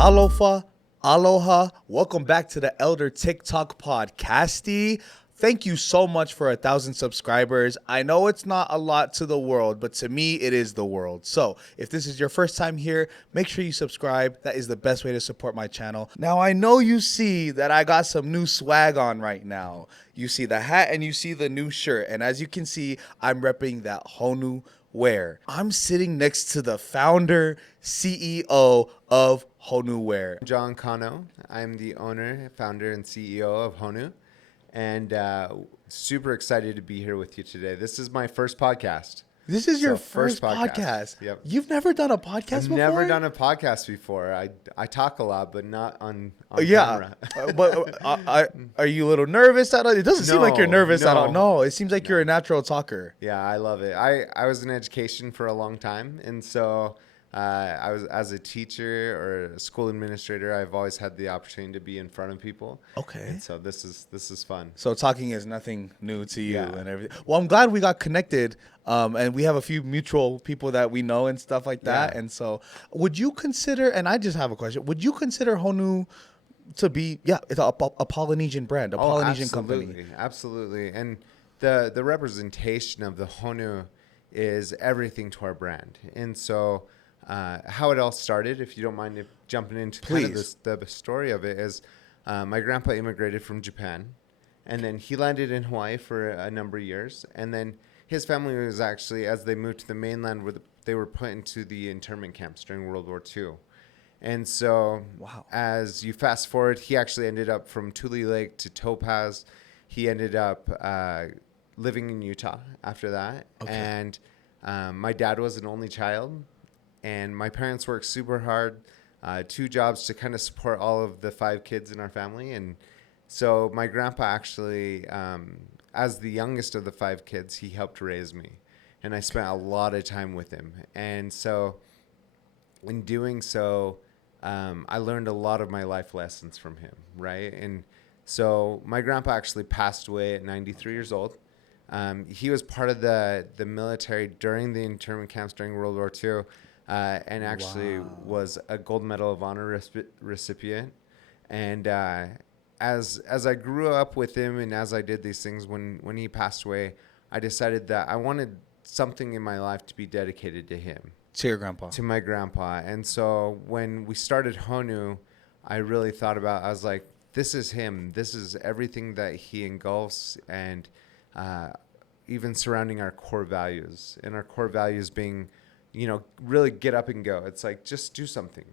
Talofa, aloha. Welcome back to the Elder TikTok podcasty. Thank you so much for 1,000 subscribers. I know it's not a lot to the world, but to me, it is the world. So if this is your first time here, make sure you subscribe. That is the best way to support my channel. Now, I know you see that I got some new swag on right now. You see the hat and you see the new shirt. And as you can see, I'm repping that HONU WEAR. I'm sitting next to the founder, CEO of HONU WEAR. Jon Kano. I'm the owner, founder, and CEO of HONU, and super excited to be here with you today. This is my first podcast. This is your first podcast. Yep. You've never done a podcast before? I've never done a podcast before. I talk a lot, but not on yeah. camera. But are you a little nervous at all? It doesn't seem like you're nervous at all. No, it seems like you're a natural talker. Yeah, I love it. I was in education for a long time, and so I was, as a teacher or a school administrator, I've always had the opportunity to be in front of people. Okay. And so this is fun. So talking is nothing new to you Yeah. and everything. Well, I'm glad we got connected, and we have a few mutual people that we know and stuff like that. Yeah. And so would you consider, and I just have a question, would you consider HONU to be, it's a Polynesian brand, a Polynesian company? Absolutely. And the representation of the HONU is everything to our brand. And so how it all started, if you don't mind jumping into kind of the story of it, is my grandpa immigrated from Japan, and then he landed in Hawaii for a number of years. And then his family was actually, as they moved to the mainland, they were put into the internment camps during World War II. And so as you fast forward, he actually ended up from Tule Lake to Topaz. He ended up living in Utah after that. Okay. And my dad was an only child. And my parents worked super hard, 2 jobs to kind of support all of the 5 kids in our family. And so my grandpa actually, as the youngest of the 5 kids, he helped raise me. And I spent a lot of time with him. And so in doing so, I learned a lot of my life lessons from him, right? And so my grandpa actually passed away at 93 years old. He was part of the military during the internment camps during World War II. And actually was a gold medal of honor recipient. And as I grew up with him and as I did these things, when he passed away, I decided that I wanted something in my life to be dedicated to him. To your grandpa. To my grandpa. And so when we started HONU, I really thought about, I was like, this is him. This is everything that he engulfs, and even surrounding our core values. And our core values being, really get up and go. It's like, just do something,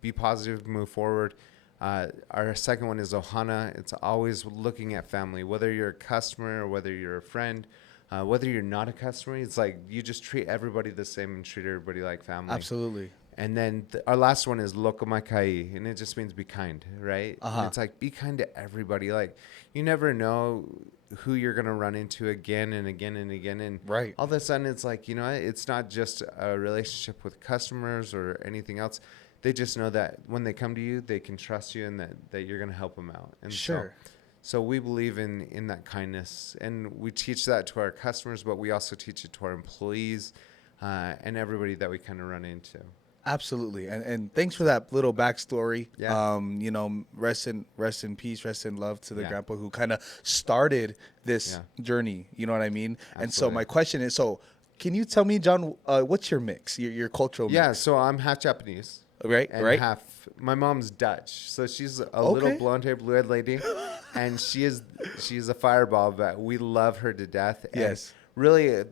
be positive, move forward. Our second one is Ohana. It's always looking at family, whether you're a customer or whether you're a friend, whether you're not a customer. It's like, you just treat everybody the same and treat everybody like family. Absolutely. And then our last one is Lokomaikai, and it just means be kind, right? Uh-huh. And it's like, be kind to everybody. Like, you never know who you're going to run into again and again and again. And right. all of a sudden, it's like, it's not just a relationship with customers or anything else. They just know that when they come to you, they can trust you and that you're going to help them out. And sure. So we believe in that kindness, and we teach that to our customers, but we also teach it to our employees and everybody that we kind of run into. Absolutely. And thanks for that little backstory. Yeah. Rest in peace, rest in love to the grandpa who kind of started this journey. You know what I mean? Absolutely. And so my question is, can you tell me, John, what's your mix, your cultural mix? Yeah, so I'm half Japanese. Right, and right. My mom's Dutch. So she's a little blonde-haired, blue-eyed lady. And she's a fireball, but we love her to death. Yes. And really,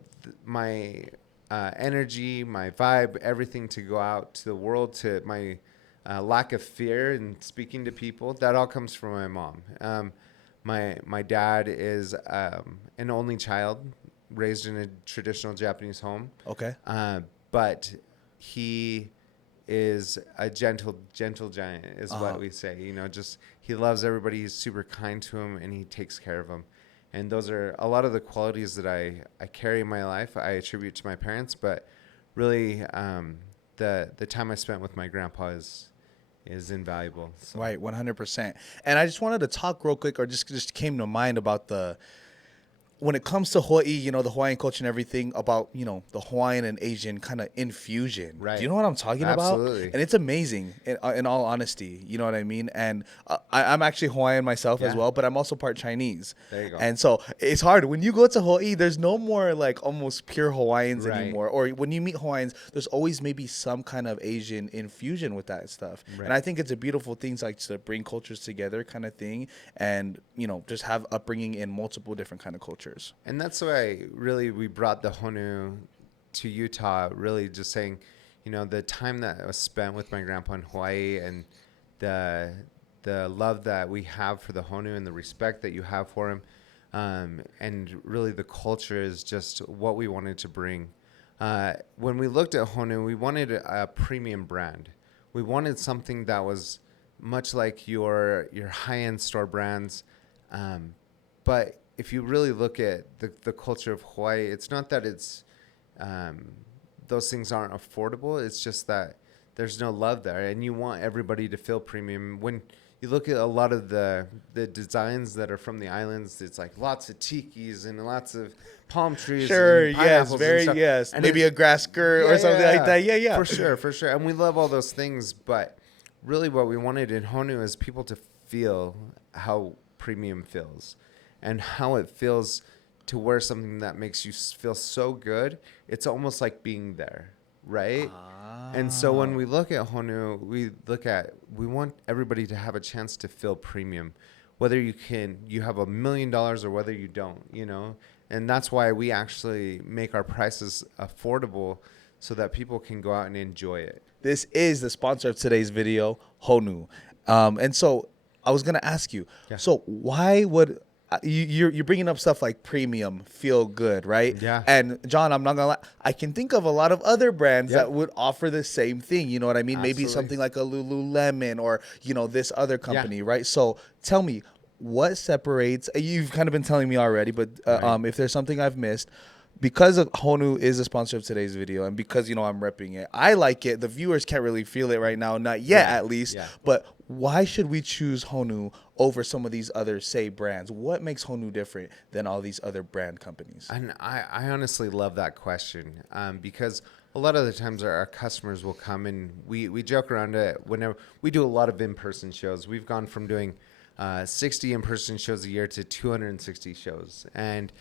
my energy, my vibe, everything to go out to the world, to my lack of fear and speaking to people, that all comes from my mom. My dad is an only child, raised in a traditional Japanese home. Okay. But he is a gentle giant, is what we say. Just he loves everybody. He's super kind to him, and he takes care of them. And those are a lot of the qualities that I carry in my life. I attribute to my parents, but really the time I spent with my grandpa is invaluable. So. Right, 100%. And I just wanted to talk real quick, or just came to mind about when it comes to Hawaii, you know, the Hawaiian culture and everything about, you know, the Hawaiian and Asian kind of infusion. Right. Do you know what I'm talking Absolutely. about? And it's amazing in all honesty. You know what I mean? And I'm actually Hawaiian myself as well, but I'm also part Chinese. There you go. And so it's hard. When you go to Hawaii, there's no more like almost pure Hawaiians anymore. Or when you meet Hawaiians, there's always maybe some kind of Asian infusion with that stuff. Right. And I think it's a beautiful thing to bring cultures together kind of thing. And, you know, just have upbringing in multiple different kind of cultures. And that's why really we brought the HONU to Utah, really just saying, you know, the time that was spent with my grandpa in Hawaii and the love that we have for the HONU and the respect that you have for him, and really the culture is just what we wanted to bring. When we looked at HONU, we wanted a premium brand. We wanted something that was much like your high-end store brands, but if you really look at the culture of Hawaii, it's not that it's those things aren't affordable. It's just that there's no love there, and you want everybody to feel premium. When you look at a lot of the designs that are from the islands, it's like lots of tikis and lots of palm trees. Sure, and yes, very and yes. And maybe a grass skirt or something like that. Yeah, yeah. For sure. And we love all those things, but really what we wanted in HONU is people to feel how premium feels. And how it feels to wear something that makes you feel so good. It's almost like being there, right? And so when we look at HONU, we want everybody to have a chance to feel premium, whether you have $1 million or whether you don't, you know? And that's why we actually make our prices affordable so that people can go out and enjoy it. This is the sponsor of today's video, HONU. And so I was going to ask you, so why would... You're bringing up stuff like premium, feel good, right? Yeah. And John, I'm not gonna lie, I can think of a lot of other brands that would offer the same thing. You know what I mean? Absolutely. Maybe something like a Lululemon or, you know, this other company, right? So tell me, what separates? You've kind of been telling me already, but if there's something I've missed. Because HONU is a sponsor of today's video, and because, you know, I'm repping it, I like it. The viewers can't really feel it right now, not yet at least. Yeah. But why should we choose HONU over some of these other, say, brands? What makes HONU different than all these other brand companies? And I honestly love that question because a lot of the times our customers will come and we joke around it whenever we do a lot of in-person shows. We've gone from doing 60 in-person shows a year to 260 shows. And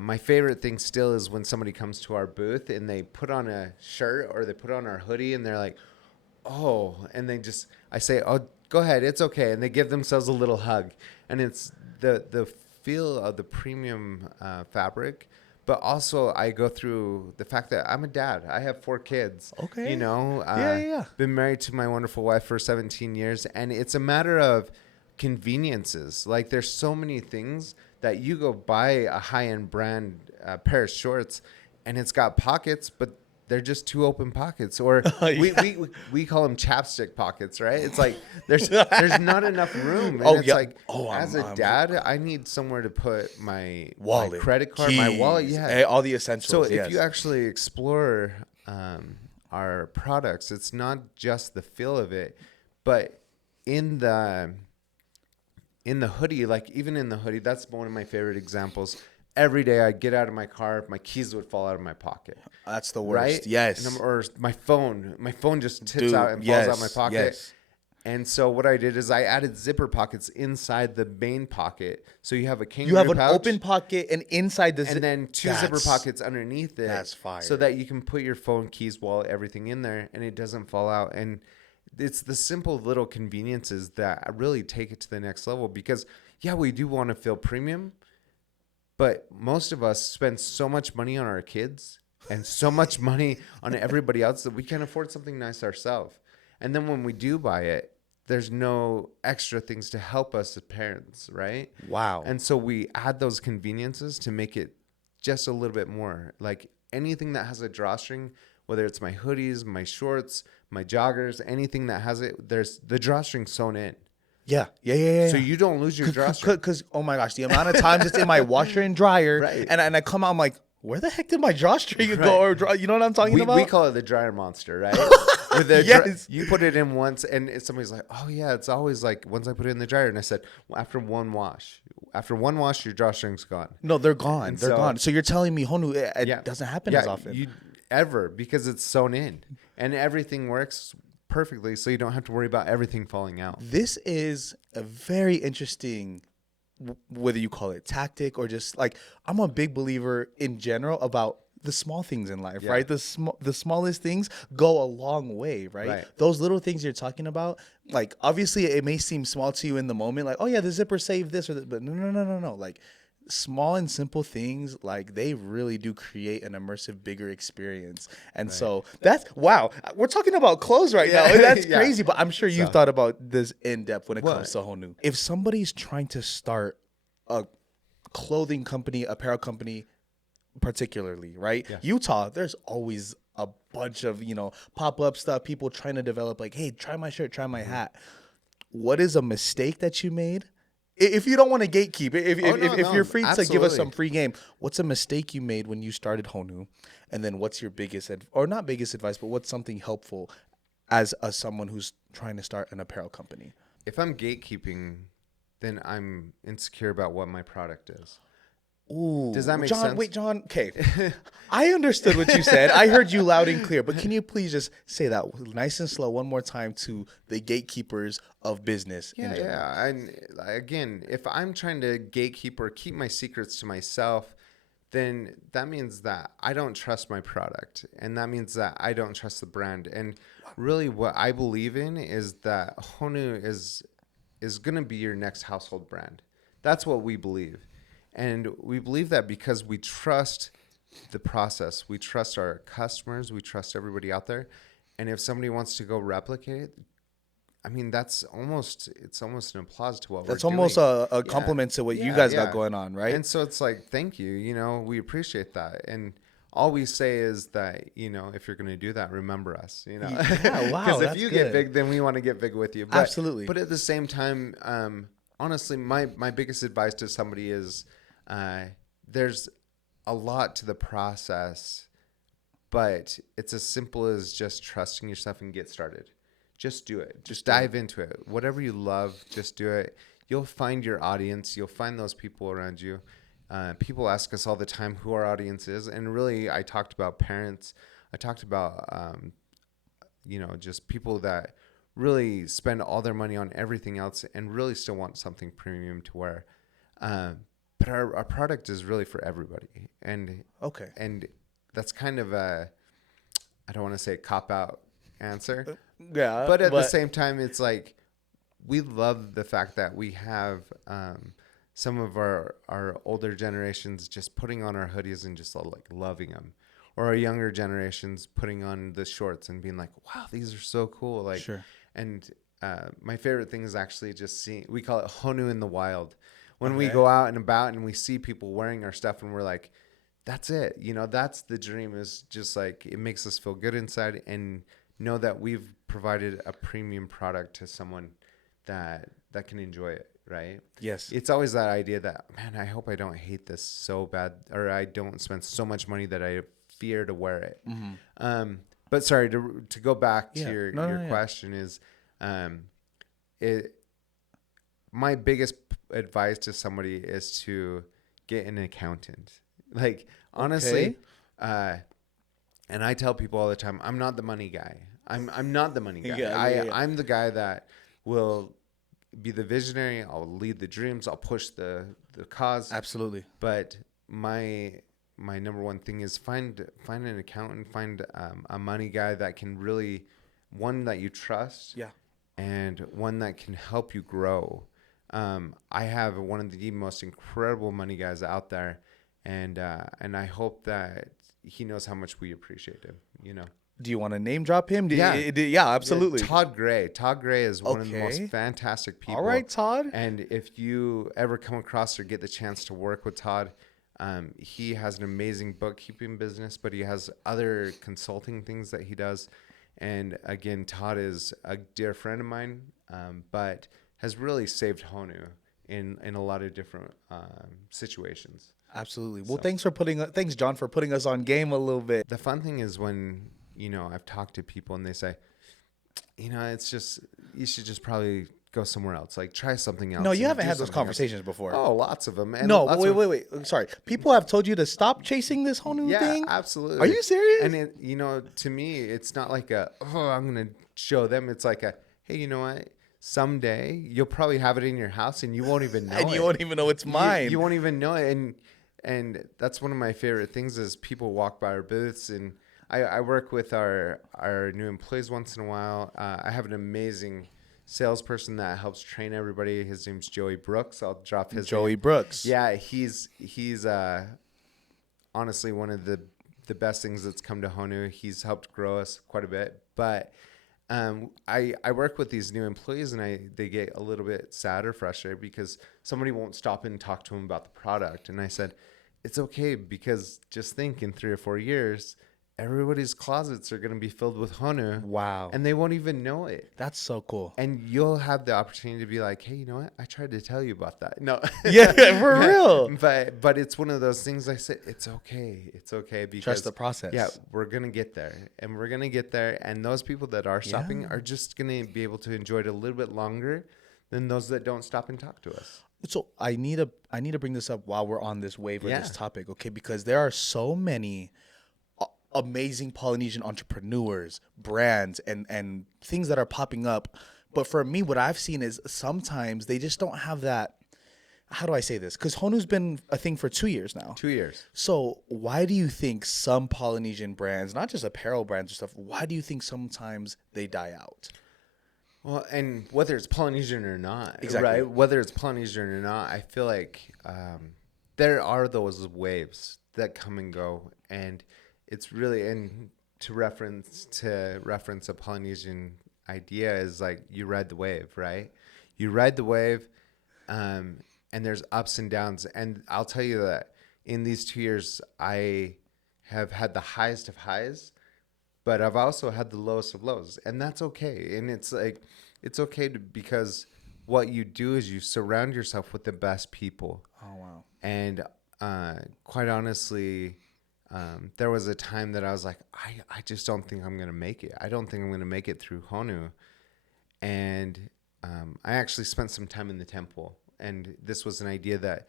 my favorite thing still is when somebody comes to our booth and they put on a shirt or they put on our hoodie and they're like, oh, and I say, oh, go ahead, it's okay. And they give themselves a little hug. And it's the feel of the premium fabric. But also I go through the fact that I'm a dad. I have 4 kids. Okay. You know, yeah. Been married to my wonderful wife for 17 years. And it's a matter of conveniences. Like there's so many things that you go buy a high-end brand pair of shorts and it's got pockets, but they're just 2 open pockets. Or we call them chapstick pockets, right? It's like there's not enough room. And it's like as a dad, I need somewhere to put my wallet, my credit card, keys, my wallet, all the essentials. So if you actually explore our products, it's not just the feel of it, but in the hoodie, like even in the hoodie, that's one of my favorite examples. Every day I get out of my car, my keys would fall out of my pocket. That's the worst. Right? Yes. Or my phone just tips out and falls out of my pocket. Yes. And so what I did is I added zipper pockets inside the main pocket. So you have a kangaroo pouch. You have an open pocket and inside the and then 2 zipper pockets underneath it. That's fire. So that you can put your phone, keys, wallet, everything in there and it doesn't fall out. And it's the simple little conveniences that really take it to the next level because, yeah, we do want to feel premium, but most of us spend so much money on our kids and so much money on everybody else that we can't afford something nice ourselves. And then when we do buy it, there's no extra things to help us as parents, right? Wow. And so we add those conveniences to make it just a little bit more. Like anything that has a drawstring, whether it's my hoodies, my shorts, my joggers, anything that has it, there's the drawstring sewn in. Yeah. So you don't lose your drawstring. Because, oh my gosh, the amount of times it's in my washer and dryer, right. and I come out, I'm like, where the heck did my drawstring Right. go? Or you know what I'm talking about? We call it the dryer monster, right? With the Yes. you put it in once, and somebody's like, "Oh yeah, it's always like once I put it in the dryer." And I said, well, after one wash, your drawstring's gone. No, they're gone. And They're so, gone. So you're telling me, Honu, it doesn't happen as often. Because it's sewn in, and everything works perfectly, so you don't have to worry about everything falling out. This is a very interesting, whether you call it tactic or just like, I'm a big believer in general about the small things in life, right? The smallest things go a long way, right? Those little things you're talking about, like obviously it may seem small to you in the moment, like, oh yeah, the zipper saved this or that, but no. Like small and simple things, like they really do create an immersive, bigger experience. And so that's, wow, we're talking about clothes right now. That's crazy, but I'm sure you've thought about this in depth when it comes to Honu. If somebody's trying to start a clothing company, apparel company, particularly, right? Utah, there's always a bunch of, pop-up stuff, people trying to develop like, hey, try my shirt, try my hat. What is a mistake that you made? If you don't want to gatekeep, if you're free to give us some free game, what's a mistake you made when you started Honu? And then what's your biggest, or not biggest advice, but what's something helpful as someone who's trying to start an apparel company? If I'm gatekeeping, then I'm insecure about what my product is. Ooh, does that make sense? Wait, John, okay. I understood what you said. I heard you loud and clear, but can you please just say that nice and slow one more time to the gatekeepers of business? Yeah. And again, if I'm trying to gatekeep or keep my secrets to myself, then that means that I don't trust my product. And that means that I don't trust the brand. And really what I believe in is that Honu is going to be your next household brand. That's what we believe. And we believe that because we trust the process, we trust our customers, we trust everybody out there. And if somebody wants to go replicate it, I mean, it's almost an applause to what we're doing. That's almost a compliment to what you guys got going on, right? And so it's like, thank you. We appreciate that. And all we say is that, if you're going to do that, remember us, Yeah, wow. Because if you get big, then we want to get big with you. But, absolutely. But at the same time, honestly, my biggest advice to somebody is there's a lot to the process, but it's as simple as just trusting yourself and get started. Just do it. Just dive into it. Whatever you love, just do it. You'll find your audience. You'll find those people around you. People ask us all the time who our audience is. And really, I talked about parents. I talked about, just people that really spend all their money on everything else and really still want something premium to wear. But our product is really for everybody. And that's kind of I don't want to say cop-out answer. Yeah. But at the same time, it's like we love the fact that we have some of our older generations just putting on our hoodies and just like loving them. Or our younger generations putting on the shorts and being like, wow, these are so cool. Like, sure. And my favorite thing is actually just seeing, we call it Honu in the wild. When we go out and about and we see people wearing our stuff and we're like, that's it. That's the dream, is just like, it makes us feel good inside and know that we've provided a premium product to someone that can enjoy it, right? Yes. It's always that idea that, man, I hope I don't hate this so bad, or I don't spend so much money that I fear to wear it. Mm-hmm. But sorry, to go back to your question is, my biggest advice to somebody is to get an accountant. Like, honestly, and I tell people all the time, I'm not the money guy. I'm not the money guy. I'm the guy that will be the visionary. I'll lead the dreams. I'll push the cause. Absolutely. But my number one thing is find an accountant, find a money guy that can really, one that you trust. Yeah. And one that can help you grow. I have one of the most incredible money guys out there, and I hope that he knows how much we appreciate him. Do you want to name drop him? Yeah, absolutely. Yeah, Todd Gray. Todd Gray is one of the most fantastic people. All right, Todd. And if you ever come across or get the chance to work with Todd, he has an amazing bookkeeping business, but he has other consulting things that he does. And again, Todd is a dear friend of mine, but has really saved Honu in a lot of different situations. Absolutely. Well, So thanks, John, for putting us on game a little bit. the fun thing is when, I've talked to people and they say, it's just, you should just probably go somewhere else. Like try something else. No, you and haven't do had those something else. conversations before. Oh, lots of them. And No, but lots wait, of, wait, wait. I'm sorry. People have told you to stop chasing this whole new yeah, thing? absolutely. Are you serious? And to me, it's not like I'm going to show them. It's like hey, you know what? Someday you'll probably have it in your house and you won't even know it. And you won't even know it's mine. You won't even know it. And that's one of my favorite things is people walk by our booths, and I work with our new employees once in a while. I have an amazing salesperson that helps train everybody. His name's Joey Brooks. I'll drop his Joey name. Brooks. Yeah, he's honestly one of the best things that's come to HONU. He's helped grow us quite a bit. But I work with these new employees, and they get a little bit sad or frustrated because somebody won't stop and talk to them about the product. And I said, it's okay, because just think in 3 or 4 years, everybody's closets are going to be filled with HONU. Wow. And they won't even know it. That's so cool. And you'll have the opportunity to be like, hey, you know what? I tried to tell you about that. No. Yeah, for real. But it's one of those things I said, it's okay. It's okay. Because Trust the process. Yeah, we're going to get there. And we're going to get there. And those people that are stopping are just going to be able to enjoy it a little bit longer than those that don't stop and talk to us. So I need to bring this up while we're on this wave or this topic, okay? Because there are so many amazing Polynesian entrepreneurs, brands, and things that are popping up. But for me, what I've seen is sometimes they just don't have that. How do I say this? Because HONU's been a thing for 2 years now. 2 years. So why do you think some Polynesian brands, not just apparel brands or stuff, why do you think sometimes they die out? Well, and whether it's Polynesian or not, Exactly. right? Whether it's Polynesian or not, I feel like there are those waves that come and go, and it's really, and to reference a Polynesian idea is like you ride the wave, right? You ride the wave, and there's ups and downs. And I'll tell you that in these 2 years, I have had the highest of highs, but I've also had the lowest of lows, and that's okay. And it's like, it's okay because what you do is you surround yourself with the best people. Oh, wow. And quite honestly, there was a time that I was like, I just don't think I'm going to make it. I don't think I'm going to make it through HONU. And I actually spent some time in the temple. And this was an idea that,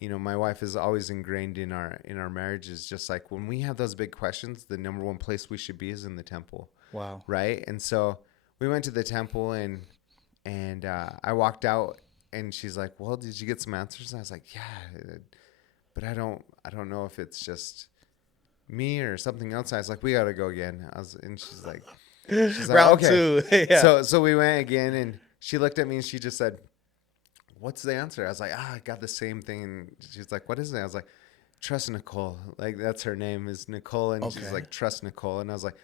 my wife is always ingrained in our marriage, is just like when we have those big questions, the number one place we should be is in the temple. Wow. Right. And so we went to the temple, and I walked out, and she's like, well, did you get some answers? And I was like, yeah, but I don't know if it's just me or something else. I was like, we got to go again. And she's like Round okay. 2. Yeah. So we went again, and she looked at me and she just said, what's the answer? I was like, I got the same thing. And she's like, what is it? I was like, trust Nicole. Like, that's her name is Nicole. And she's like, trust Nicole. And I was like,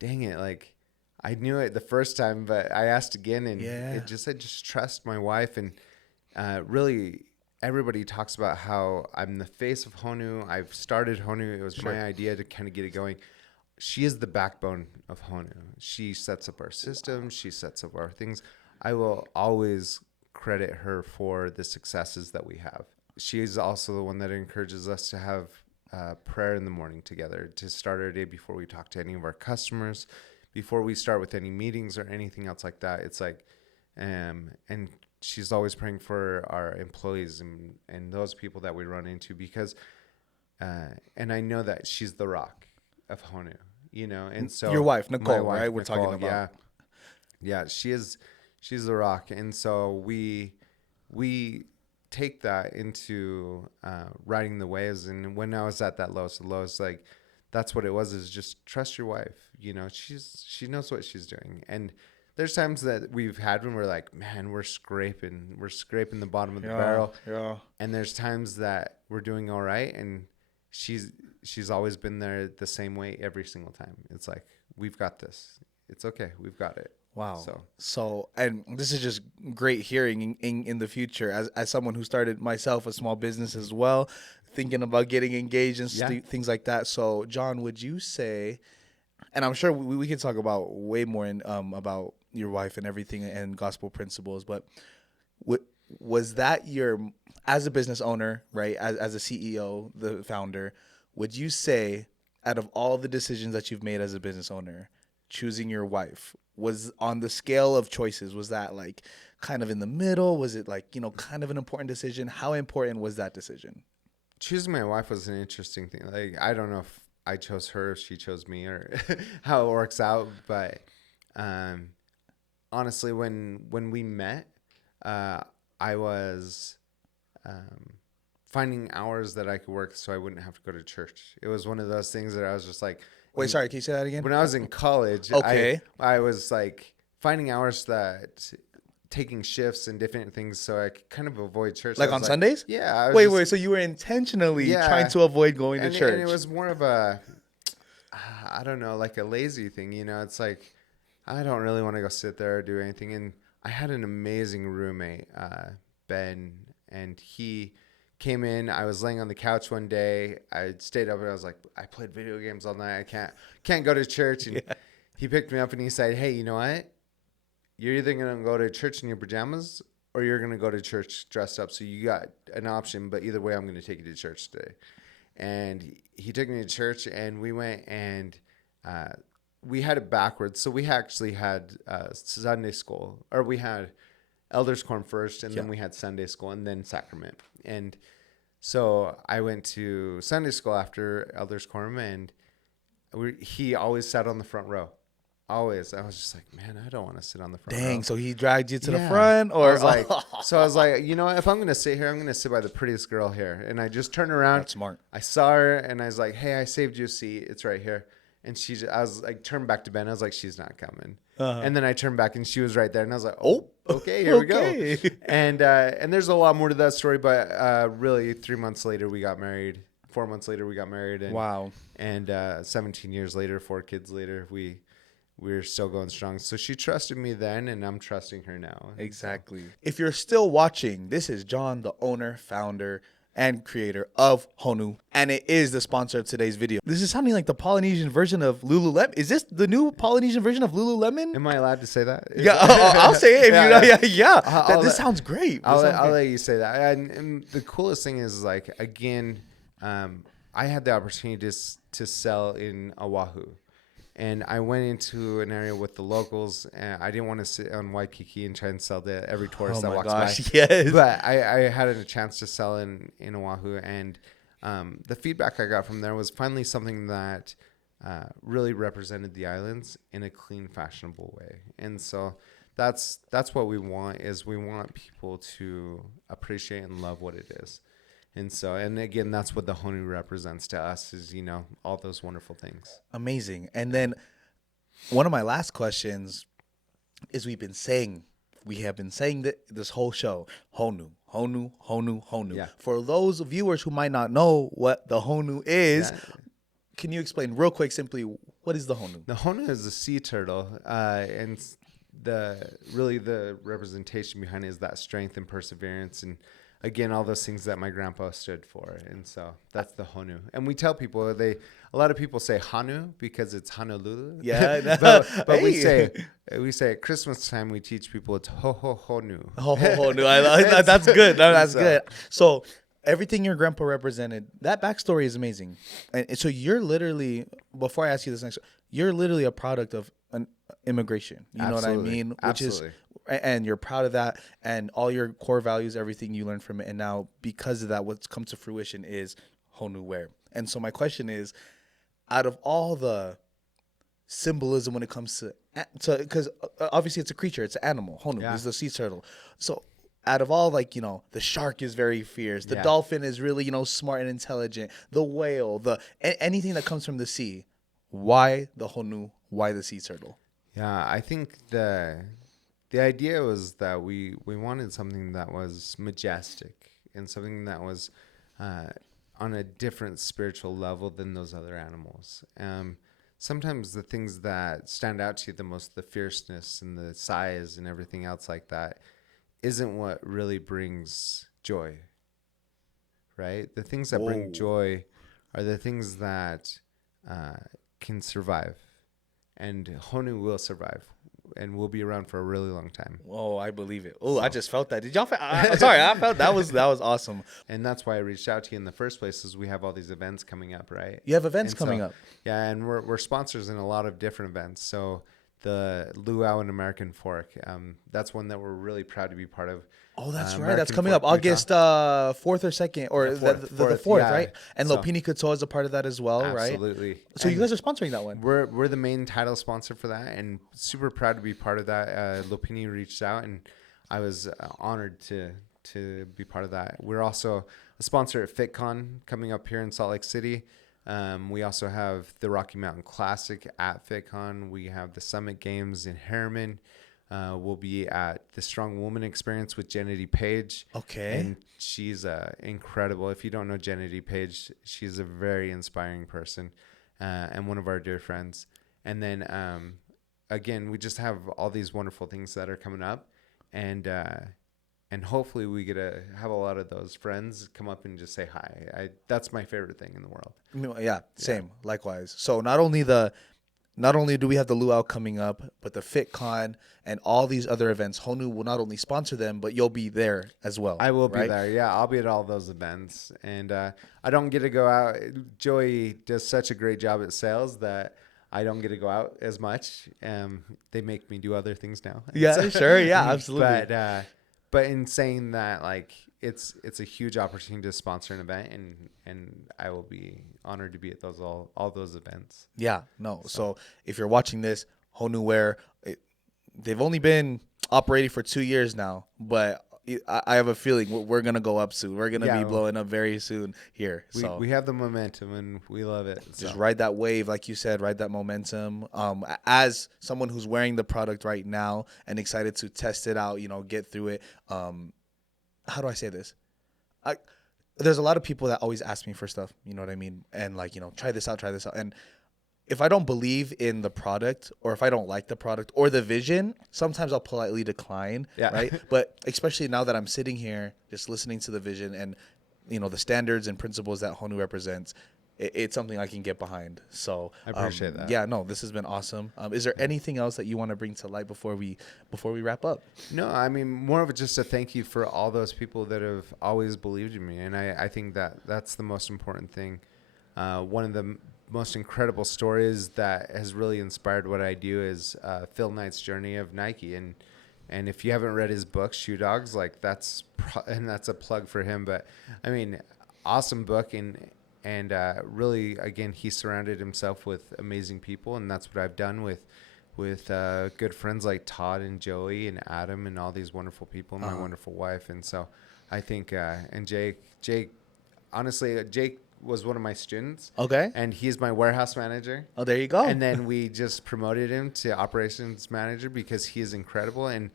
dang it. Like, I knew it the first time, but I asked again, and it just said, just trust my wife. And really, everybody talks about how I'm the face of HONU. I've started HONU. It was my idea to kind of get it going. She is the backbone of HONU. She sets up our system. She sets up our things. I will always credit her for the successes that we have. She is also the one that encourages us to have prayer in the morning together, to start our day before we talk to any of our customers, before we start with any meetings or anything else like that. It's like, and she's always praying for our employees and those people that we run into, because, and I know that she's the rock of HONU, and so your wife, Nicole, my wife, right? We're Nicole, talking about. Yeah, she's the rock. And so we take that into riding the waves. And when I was at that lowest of lows, like, that's what it was, is just trust your wife. She knows what she's doing. And there's times that we've had when we're like, man, we're scraping the bottom of the barrel. Yeah. And there's times that we're doing all right, and she's always been there the same way every single time. It's like, we've got this. It's okay. We've got it. Wow. So, and this is just great hearing in the future as someone who started myself a small business as well, thinking about getting engaged and things like that. So, John, would you say, and I'm sure we can talk about way more about your wife and everything and gospel principles, but was that as a business owner, right? As a CEO, the founder, would you say out of all the decisions that you've made as a business owner, choosing your wife was on the scale of choices? Was that like kind of in the middle? Was it like, kind of an important decision? How important was that decision? Choosing my wife was an interesting thing. Like, I don't know if I chose her, if she chose me, or how it works out. But honestly, when we met, I was finding hours that I could work so I wouldn't have to go to church. It was one of those things that I was just like, wait, sorry, can you say that again? When I was in college, okay, I was like finding hours that taking shifts and different things so I could kind of avoid church. Like on Sundays? Yeah. Wait, so you were intentionally trying to avoid going to church? And it was more of a, I don't know, like a lazy thing. It's like, I don't really want to go sit there or do anything. And I had an amazing roommate, Ben, and he came in. I was laying on the couch one day. I stayed up and I was like, I played video games all night. I can't go to church. And he picked me up and he said, hey, you know what? You're either going to go to church in your pajamas or you're going to go to church dressed up. So you got an option, but either way, I'm going to take you to church today. And he took me to church and we went and we had it backwards. So we actually had Sunday school, or we had Elders Quorum first, and then we had Sunday school and then sacrament. And so I went to Sunday school after Elders Quorum, and he always sat on the front row. Always. I was just like, man, I don't want to sit on the front row. Dang, so he dragged you to the front? Or I was like, you know what? If I'm going to sit here, I'm going to sit by the prettiest girl here. And I just turned around. That's smart. I saw her, and I was like, hey, I saved you a seat. It's right here. And I was like, turned back to Ben. I was like, she's not coming. And then I turned back and she was right there. And I was like, oh, okay, here we go. And there's a lot more to that story, but really 3 months later, we got married. 4 months later, we got married. And, wow. And 17 years later, 4 kids later, we're still going strong. So she trusted me then, and I'm trusting her now. Exactly. If you're still watching, this is Jon, the owner, founder, and creator of HONU, and it is the sponsor of today's video. This is sounding like the Polynesian version of Lululemon. Is this the new Polynesian version of Lululemon? Am I allowed to say that? Yeah, I'll say it. This sounds great. I'll let you say that. And the coolest thing is, like, again, I had the opportunity to sell in Oahu. And I went into an area with the locals, and I didn't want to sit on Waikiki and try and sell to every tourist that walks by. Yes. But I had a chance to sell in Oahu, and the feedback I got from there was finally something that really represented the islands in a clean, fashionable way. And so that's what we want, is we want people to appreciate and love what it is. And again, that's what the HONU represents to us, is, all those wonderful things. Amazing. And then one of my last questions is, we have been saying that this whole show, HONU, HONU, HONU, HONU. Yeah. For those viewers who might not know what the HONU is, can you explain real quick, simply, what is the HONU? The HONU is a sea turtle, and the representation behind it is that strength and perseverance, and again, all those things that my grandpa stood for. And so that's the HONU. And we tell people, a lot of people say HONU because it's Honolulu. Yeah. but hey. we say at Christmas time, we teach people it's HONU. HONU. That's good. That's good. So everything your grandpa represented, that backstory is amazing. And so you're literally, before I ask you this next, you're literally a product of an immigration. You know what I mean? Absolutely. And you're proud of that, and all your core values, everything you learned from it. And now, because of that, what's come to fruition is HONU WEAR. And so my question is, out of all the symbolism when it comes to because obviously it's a creature, it's an animal. HONU is the sea turtle. So out of all, like, the shark is very fierce. The dolphin is really, smart and intelligent. The whale, anything that comes from the sea. Why the HONU? Why the sea turtle? Yeah, I think the idea was that we wanted something that was majestic and something that was on a different spiritual level than those other animals. Sometimes the things that stand out to you the most, the fierceness and the size and everything else like that, isn't what really brings joy, right? The things that bring joy are the things that can survive, and HONU will survive. and we'll be around for a really long time. Oh, I believe it. Oh, I just felt that. Did y'all? Sorry, I felt that was awesome. And that's why I reached out to you in the first place, is we have all these events coming up, right? You have events coming up. Yeah, and we're sponsors in a lot of different events. So the Luau and American Fork, that's one that we're really proud to be part of. Oh, that's right. That's coming up August 4th or 2nd, or the 4th, yeah. right? And Lopini Couture is a part of that as well, right? Absolutely. So you guys are sponsoring that one. We're the main title sponsor for that, and super proud to be part of that. Lopini reached out, and I was honored to be part of that. We're also a sponsor at FitCon coming up here in Salt Lake City. We also have the Rocky Mountain Classic at FitCon. We have the Summit Games in Harriman. We'll be at the Strong Woman Experience with Jenny Page. Okay. And she's incredible. If you don't know Jenny Page, she's a very inspiring person and one of our dear friends. And then, again, we just have all these wonderful things that are coming up. And hopefully we get to have a lot of those friends come up and just say hi. That's my favorite thing in the world. Yeah, same. Yeah. Likewise. So not only do we have the Luau coming up, but the FitCon and all these other events, HONU will not only sponsor them, but you'll be there as well. I will be there. Yeah, I'll be at all those events. And I don't get to go out. Joey does such a great job at sales that I don't get to go out as much. They make me do other things now. Yeah, sure. Yeah, absolutely. But in saying that, like, it's a huge opportunity to sponsor an event, and I will be honored to be at all those events. Yeah, no. So if you're watching this, HONU WEAR, they've only been operating for 2 years now, but I have a feeling we're gonna go up soon. We're gonna be blowing up very soon here. We have the momentum and we love it. Just ride that wave, like you said, ride that momentum. As someone who's wearing the product right now and excited to test it out, get through it. How do I say this? There's a lot of people that always ask me for stuff, you know what I mean? And try this out. And if I don't believe in the product, or if I don't like the product or the vision, sometimes I'll politely decline, right? But especially now that I'm sitting here just listening to the vision and, the standards and principles that HONU represents, it's something I can get behind. So I appreciate that. Yeah, no, this has been awesome. Is there anything else that you want to bring to light before we wrap up? No, I mean, more of it just a thank you for all those people that have always believed in me. And I think that's the most important thing. One of the most incredible stories that has really inspired what I do is Phil Knight's journey of Nike. And if you haven't read his book, Shoe Dogs, like that's a plug for him. But I mean, awesome book. And really, again, he surrounded himself with amazing people. And that's what I've done with good friends like Todd and Joey and Adam and all these wonderful people and my wonderful wife. And so I think, and Jake, honestly, Jake was one of my students. Okay. And he's my warehouse manager. Oh, there you go. And then we just promoted him to operations manager because he is incredible. And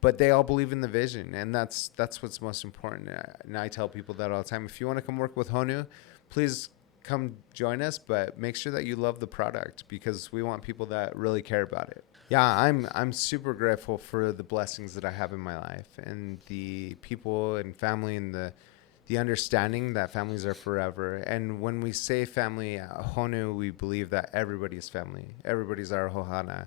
but they all believe in the vision, and that's what's most important. And I tell people that all the time. If you want to come work with HONU, please come join us, but make sure that you love the product because we want people that really care about it. Yeah, I'm super grateful for the blessings that I have in my life and the people and family and the understanding that families are forever. And when we say family at HONU, we believe that everybody's family. Everybody's our Hohana.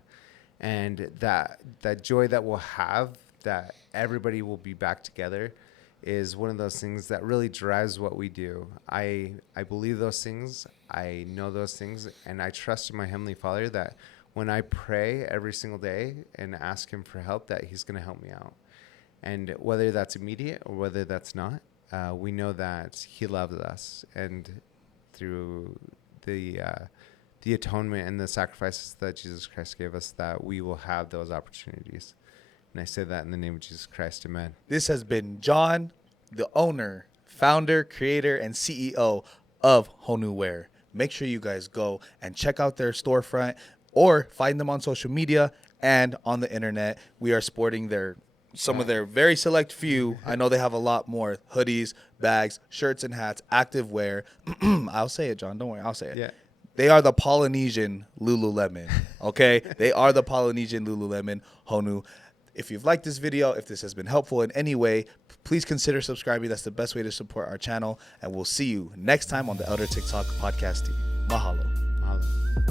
And that joy that we'll have, that everybody will be back together, is one of those things that really drives what we do. I believe those things. I know those things. And I trust in my Heavenly Father that when I pray every single day and ask Him for help, that He's going to help me out. And whether that's immediate or whether that's not, we know that He loves us. And through the atonement and the sacrifices that Jesus Christ gave us, that we will have those opportunities. And I say that in the name of Jesus Christ. Amen. This has been Jon, the owner, founder, creator, and CEO of HONU WEAR. Make sure you guys go and check out their storefront or find them on social media and on the internet. We are sporting some of their very select few. I know they have a lot more hoodies, bags, shirts, and hats, active wear. I'll say it, Jon. Don't worry. I'll say it. Yeah. They are the Polynesian Lululemon, okay? They are the Polynesian Lululemon, HONU. If you've liked this video, if this has been helpful in any way, please consider subscribing. That's the best way to support our channel. And we'll see you next time on the Elder TikTok Podcast. Mahalo. Mahalo.